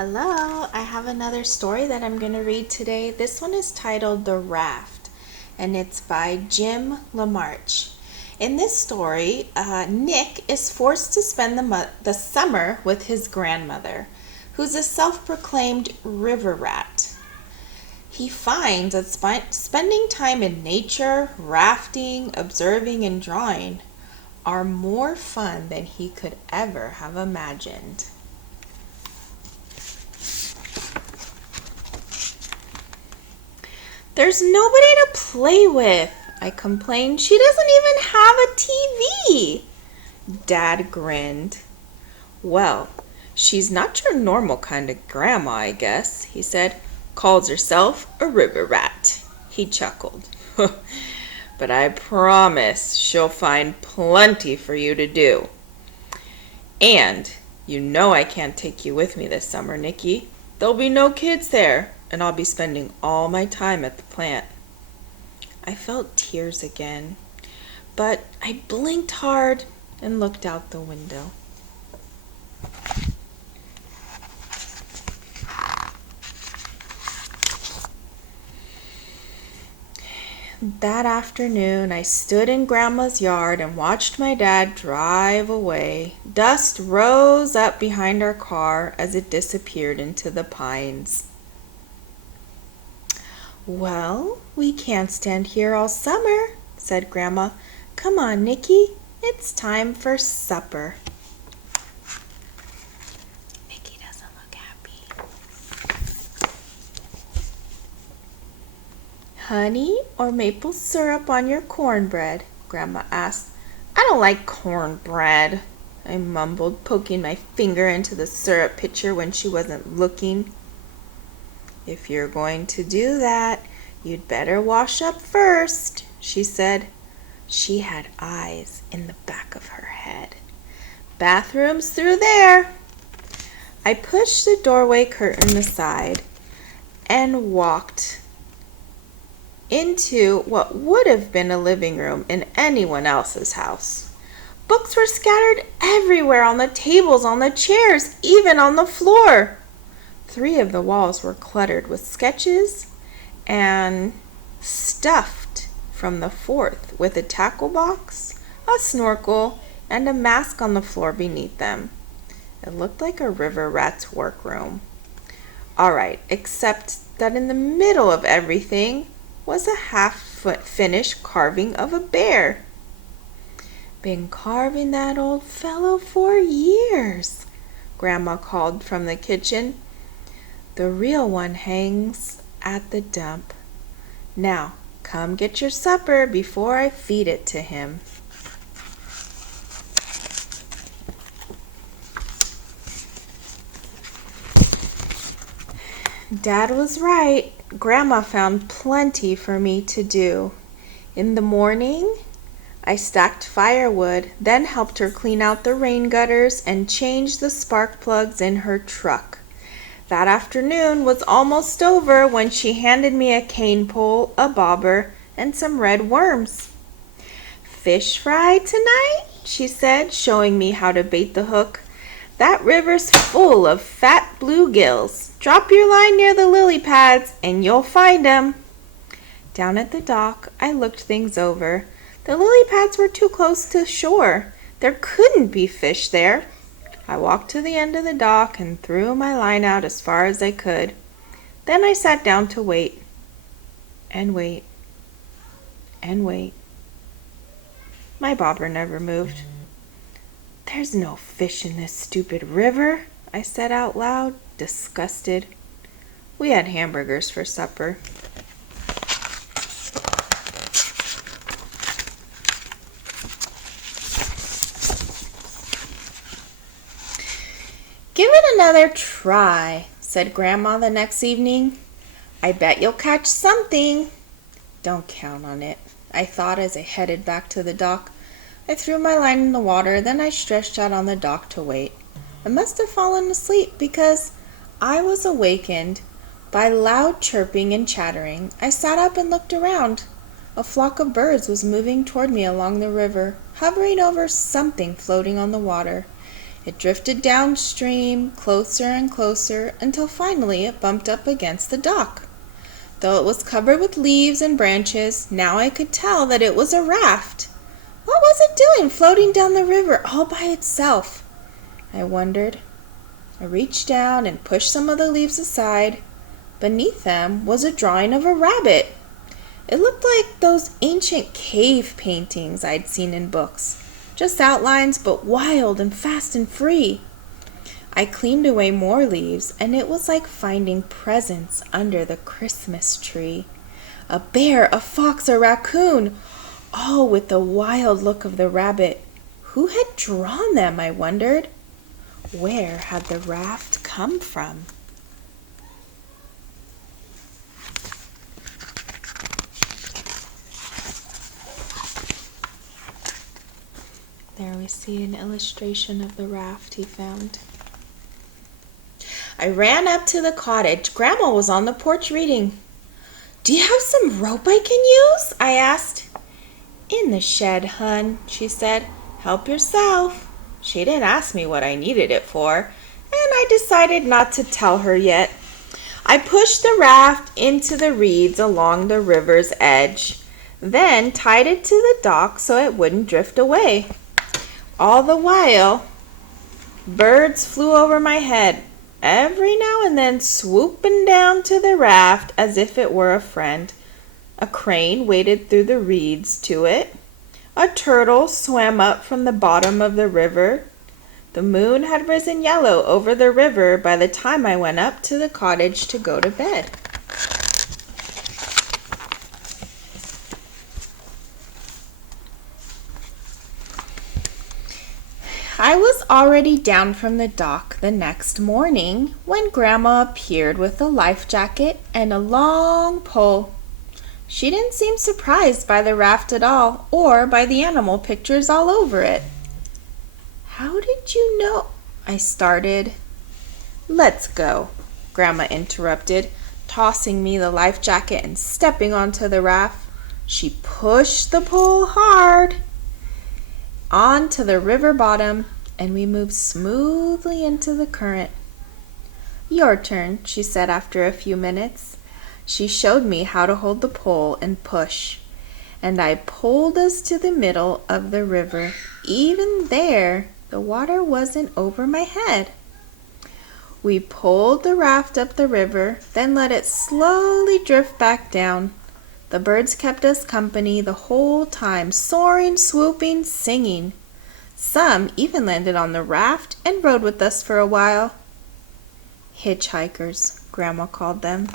Hello, I have another story that I'm going to read today. This one is titled The Raft, and it's by Jim LaMarche. In this story, Nick is forced to spend the summer with his grandmother, who's a self-proclaimed river rat. He finds that spending time in nature, rafting, observing, and drawing are more fun than he could ever have imagined. There's nobody to play with, I complained. She doesn't even have a TV. Dad grinned. Well, she's not your normal kind of grandma, I guess, he said. Calls herself a river rat. He chuckled. But I promise she'll find plenty for you to do. And you know I can't take you with me this summer, Nikki. There'll be no kids there, and I'll be spending all my time at the plant. I felt tears again, but I blinked hard and looked out the window. That afternoon, I stood in Grandma's yard and watched my dad drive away. Dust rose up behind our car as it disappeared into the pines. Well, we can't stand here all summer, said Grandma. Come on, Nicky, it's time for supper. Nicky doesn't look happy. Honey or maple syrup on your cornbread? Grandma asked. I don't like cornbread, I mumbled, poking my finger into the syrup pitcher when she wasn't looking. If you're going to do that, you'd better wash up first, she said. She had eyes in the back of her head. Bathroom's through there. I pushed the doorway curtain aside and walked into what would have been a living room in anyone else's house. Books were scattered everywhere, on the tables, on the chairs, even on the floor. 3 of the walls were cluttered with sketches and stuffed from the 4th with a tackle box, a snorkel, and a mask on the floor beneath them. It looked like a river rat's workroom. All right, except that in the middle of everything was a half-finished carving of a bear. Been carving that old fellow for years, Grandma called from the kitchen. The real one hangs at the dump. Now, come get your supper before I feed it to him. Dad was right. Grandma found plenty for me to do. In the morning, I stacked firewood, then helped her clean out the rain gutters and change the spark plugs in her truck. That afternoon was almost over when she handed me a cane pole, a bobber, and some red worms. Fish fry tonight, she said, showing me how to bait the hook. That river's full of fat bluegills. Drop your line near the lily pads and you'll find 'em. Down at the dock, I looked things over. The lily pads were too close to shore. There couldn't be fish there. I walked to the end of the dock and threw my line out as far as I could. Then I sat down to wait, and wait, and wait. My bobber never moved. There's no fish in this stupid river, I said out loud, disgusted. We had hamburgers for supper. Give it another try, said Grandma the next evening. I bet you'll catch something. Don't count on it, I thought as I headed back to the dock. I threw my line in the water, then I stretched out on the dock to wait. I must have fallen asleep because I was awakened by loud chirping and chattering. I sat up and looked around. A flock of birds was moving toward me along the river, hovering over something floating on the water. It drifted downstream, closer and closer, until finally it bumped up against the dock. Though it was covered with leaves and branches, now I could tell that it was a raft. What was it doing floating down the river all by itself? I wondered. I reached down and pushed some of the leaves aside. Beneath them was a drawing of a rabbit. It looked like those ancient cave paintings I'd seen in books. Just outlines, but wild and fast and free. I cleaned away more leaves, and it was like finding presents under the Christmas tree. A bear, a fox, a raccoon, all with the wild look of the rabbit. Who had drawn them, I wondered? Where had the raft come from? There we see an illustration of the raft he found. I ran up to the cottage. Grandma was on the porch reading. "Do you have some rope I can use?" I asked. "In the shed, hun," she said. "Help yourself." She didn't ask me what I needed it for, and I decided not to tell her yet. I pushed the raft into the reeds along the river's edge, then tied it to the dock so it wouldn't drift away. All the while, birds flew over my head, every now and then swooping down to the raft as if it were a friend. A crane waded through the reeds to it. A turtle swam up from the bottom of the river. The moon had risen yellow over the river by the time I went up to the cottage to go to bed. I was already down from the dock the next morning when Grandma appeared with a life jacket and a long pole. She didn't seem surprised by the raft at all, or by the animal pictures all over it. "How did you know?" I started. "Let's go," Grandma interrupted, tossing me the life jacket and stepping onto the raft. She pushed the pole hard onto the river bottom, and we moved smoothly into the current. "Your turn," she said after a few minutes. She showed me how to hold the pole and push, and I pulled us to the middle of the river. Even there, the water wasn't over my head. We pulled the raft up the river, then let it slowly drift back down. The birds kept us company the whole time, soaring, swooping, singing. Some even landed on the raft and rode with us for a while. Hitchhikers, Grandma called them.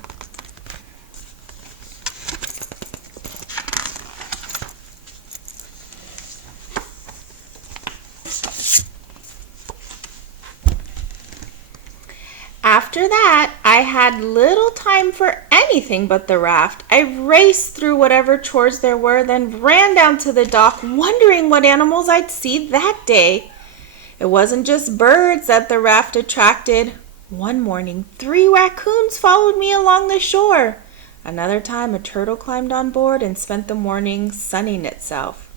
After that, I had little time for anything but the raft. I raced through whatever chores there were, then ran down to the dock, wondering what animals I'd see that day. It wasn't just birds that the raft attracted. One morning, 3 raccoons followed me along the shore. Another time, a turtle climbed on board and spent the morning sunning itself.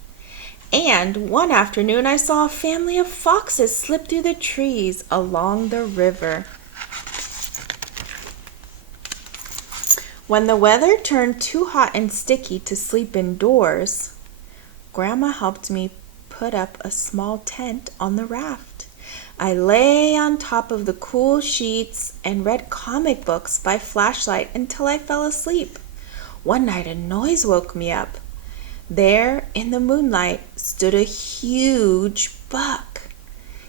And one afternoon, I saw a family of foxes slip through the trees along the river. When the weather turned too hot and sticky to sleep indoors, Grandma helped me put up a small tent on the raft. I lay on top of the cool sheets and read comic books by flashlight until I fell asleep. One night a noise woke me up. There in the moonlight stood a huge buck.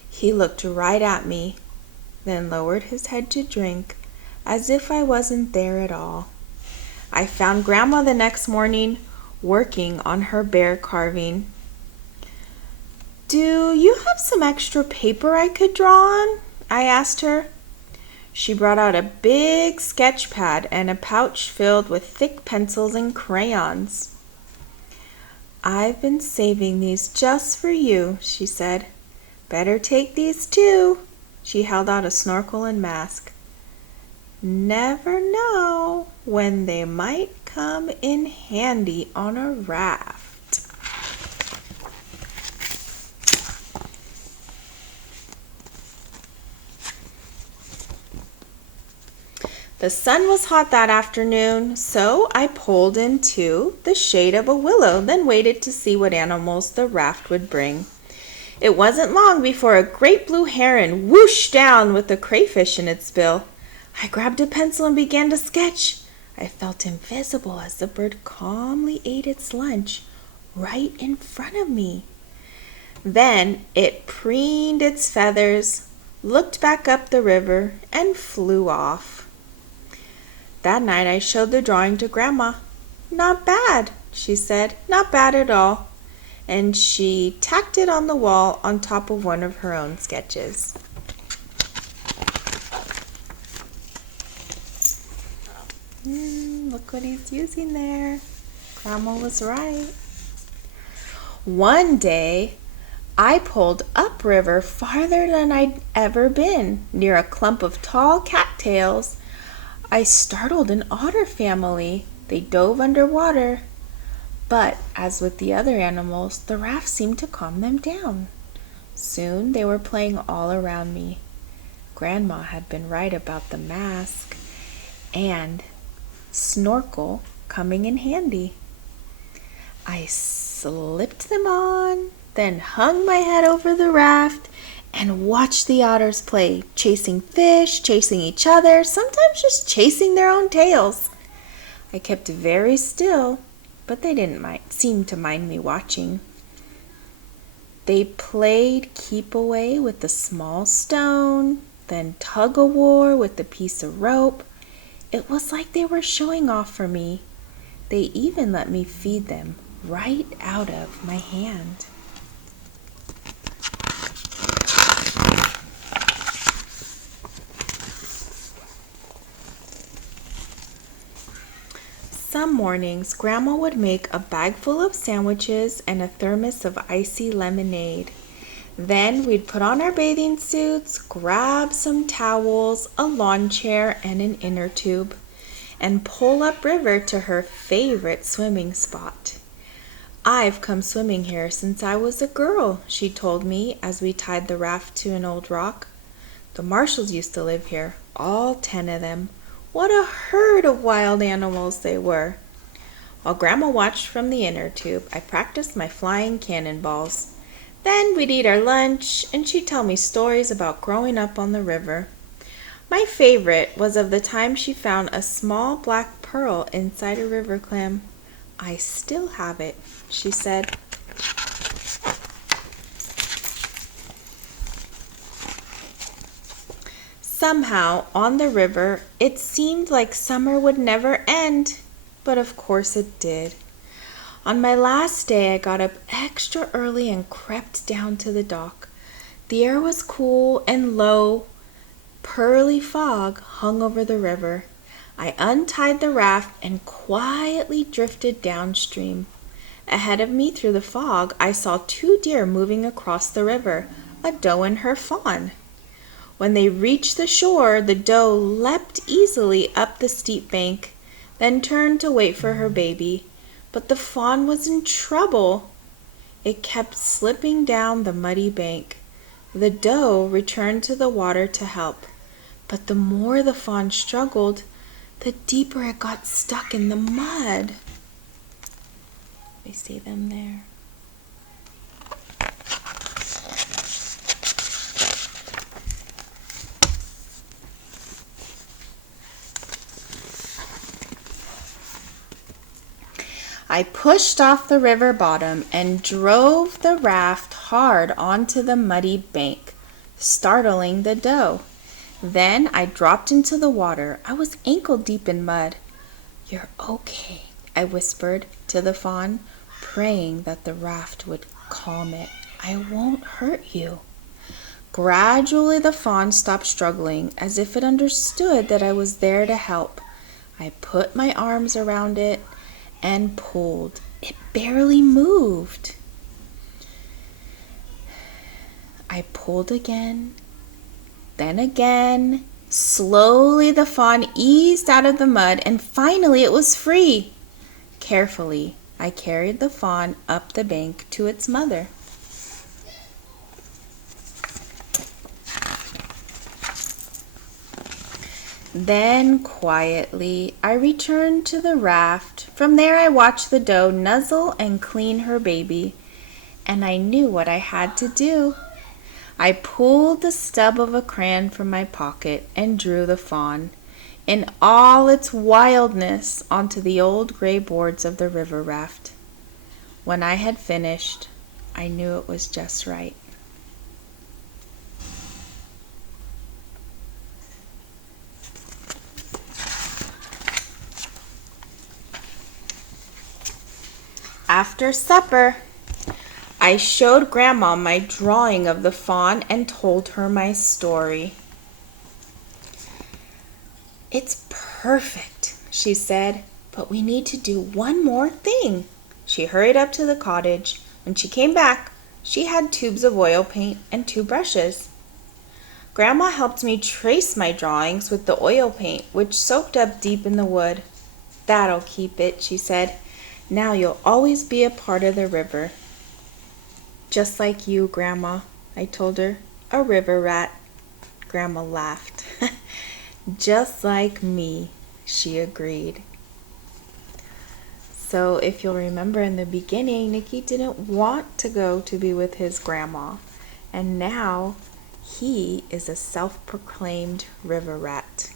He looked right at me, then lowered his head to drink, as if I wasn't there at all. I found Grandma the next morning working on her bear carving. "Do you have some extra paper I could draw on?" I asked her. She brought out a big sketch pad and a pouch filled with thick pencils and crayons. "I've been saving these just for you," she said. "Better take these too." She held out a snorkel and mask. "Never know when they might come in handy on a raft." The sun was hot that afternoon, so I pulled into the shade of a willow, then waited to see what animals the raft would bring. It wasn't long before a great blue heron whooshed down with a crayfish in its bill. I grabbed a pencil and began to sketch. I felt invisible as the bird calmly ate its lunch right in front of me. Then it preened its feathers, looked back up the river, and flew off. That night I showed the drawing to Grandma. "Not bad," she said, "not bad at all." And she tacked it on the wall on top of one of her own sketches. Look what he's using there. Grandma was right. One day, I pulled upriver farther than I'd ever been. Near a clump of tall cattails, I startled an otter family. They dove underwater. But, as with the other animals, the raft seemed to calm them down. Soon they were playing all around me. Grandma had been right about the mask and snorkel coming in handy. I slipped them on, then hung my head over the raft and watched the otters play, chasing fish, chasing each other, sometimes just chasing their own tails. I kept very still, but they didn't seem to mind me watching. They played keep away with the small stone, then tug-of-war with the piece of rope. It was like they were showing off for me. They even let me feed them right out of my hand. Some mornings, Grandma would make a bag full of sandwiches and a thermos of icy lemonade. Then we'd put on our bathing suits, grab some towels, a lawn chair, and an inner tube, and pull upriver to her favorite swimming spot. "I've come swimming here since I was a girl," she told me as we tied the raft to an old rock. "The Marshalls used to live here, all 10 of them. What a herd of wild animals they were." While Grandma watched from the inner tube, I practiced my flying cannonballs. Then we'd eat our lunch, and she'd tell me stories about growing up on the river. My favorite was of the time she found a small black pearl inside a river clam. "I still have it," she said. Somehow, on the river, it seemed like summer would never end, but of course it did. On my last day, I got up extra early and crept down to the dock. The air was cool and low. Pearly fog hung over the river. I untied the raft and quietly drifted downstream. Ahead of me through the fog, I saw 2 deer moving across the river, a doe and her fawn. When they reached the shore, the doe leapt easily up the steep bank, then turned to wait for her baby. But the fawn was in trouble. It kept slipping down the muddy bank. The doe returned to the water to help, but the more the fawn struggled, the deeper it got stuck in the mud. We see them there. I pushed off the river bottom and drove the raft hard onto the muddy bank, startling the doe. Then I dropped into the water. I was ankle deep in mud. "You're okay," I whispered to the fawn, praying that the raft would calm it. "I won't hurt you." Gradually the fawn stopped struggling, as if it understood that I was there to help. I put my arms around it and pulled. It barely moved. I pulled again, then again. Slowly the fawn eased out of the mud, and finally it was free. Carefully, I carried the fawn up the bank to its mother. Then quietly I returned to the raft. From there I watched the doe nuzzle and clean her baby, and I knew what I had to do. I pulled the stub of a crayon from my pocket and drew the fawn, in all its wildness, onto the old gray boards of the river raft. When I had finished, I knew it was just right. After supper, I showed Grandma my drawing of the fawn and told her my story. "It's perfect," she said, "but we need to do one more thing." She hurried up to the cottage. When she came back, she had tubes of oil paint and 2 brushes. Grandma helped me trace my drawings with the oil paint, which soaked up deep in the wood. "That'll keep it," she said. "Now you'll always be a part of the river." "Just like you, Grandma," I told her. "A river rat." Grandma laughed. "Just like me," she agreed. So if you'll remember in the beginning, Nicky didn't want to go to be with his grandma. And now he is a self-proclaimed river rat.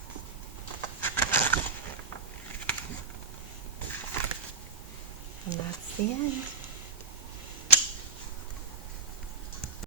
And that's the end.